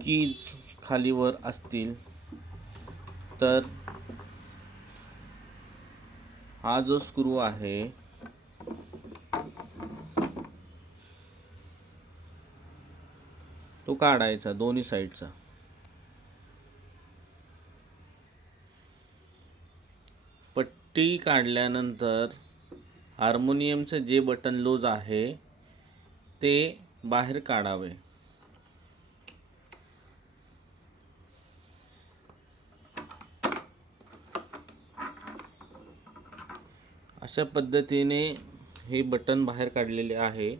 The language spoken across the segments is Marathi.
कीज खालीवर असतील तर हा जो स्क्रू आहे तो काढायचा दोन्ही साईडचा. पट्टी काढल्यानंतर हार्मोनियमचं जे बटन लूज आहे ते बाहेर काढावे. अशा पद्धतीने हे बटन बाहेर काढलेले आहे.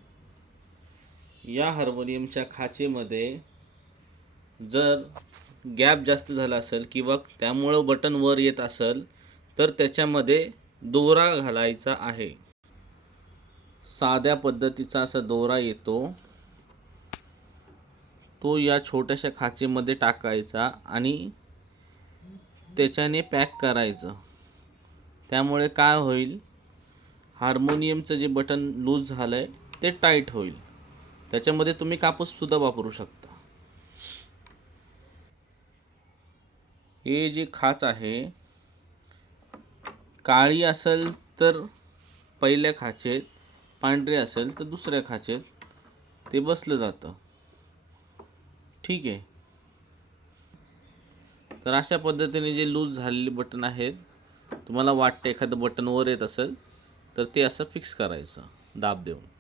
या हार्मोनियमच्या खाचेमध्ये जर गॅप जास्त झाला असेल किंवा त्यामुळं बटन वर येत असेल तर त्याच्यामध्ये दोरा घालायचा आहे. साध्या पद्धतीचा असा दोरा येतो, तो या छोट्याशा खाचेमध्ये टाकायचा आणि त्याच्याने पॅक करायचं. त्यामुळे काय होईल, हार्मोनियमचं जे बटन लूज झालं आहे ते टाईट होईल. त्याच्यामध्ये तुम्ही कापूससुद्धा वापरू शकता. हे जे खाच आहे काळी असेल तर पहिल्या खाचेत, पांढरी असेल तर दुसऱ्या खाचेत ते बसलं जातं. ठीक आहे. तर अशा पद्धतीने जे लूज झालेले बटन आहेत, तुम्हाला वाटतं एखादं बटन वर येत असेल तर ते असं फिक्स करायचं दाब देऊन.